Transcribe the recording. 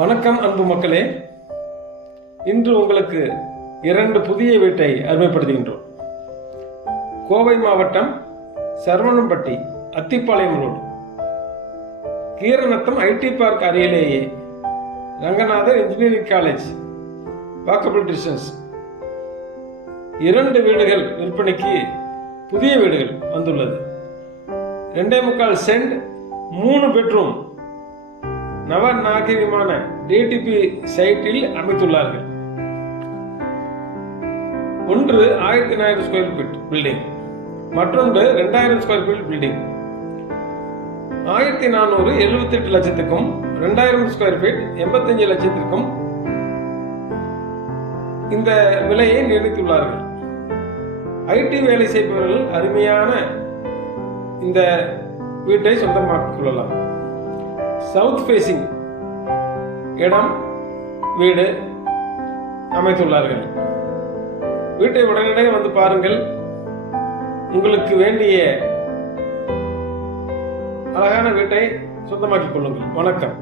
வணக்கம் அன்பு மக்களே, இன்று உங்களுக்கு 2 புதிய வீட்டை அறிமுகப்படுத்துகின்றோம். கோவை மாவட்டம் Saravanampatti Athipalayam road, Keeranatham IT park அருகிலேயே Ranganathar engineering college walkable distance 2 வீடுகள் விற்பனைக்கு புதிய வீடுகள் வந்துள்ளது. 2.25 சென்ட் 3 பெட்ரூம் நவநாகரிகமான டிடிபி சைட்டில் அமைத்துள்ளார்கள். ஒன்று 1400 ஸ்கொயர் ஃபீட் பில்டிங், மற்றொன்று 2000 ஸ்கொயர் ஃபீட் பில்டிங். 1400 78 லட்சத்துக்கும் 2000 ஸ்கொயர் ஃபீட் 85 லட்சத்திற்கும் இந்த விலையை நிர்ணயித்துள்ளார்கள். ஐடி வேலை செய்பவர்கள் அருமையான இந்த வீட்டை சொந்தமாக்கிக் கொள்ளலாம். சவுத் ஃபேசிங் இடம் வீடு அமைத்துள்ளார்கள். வீட்டை உடனடியாக வந்து பாருங்கள். உங்களுக்கு வேண்டிய அழகான வீட்டை சொந்தமாக்கிக் கொள்ளுங்கள். வணக்கம்.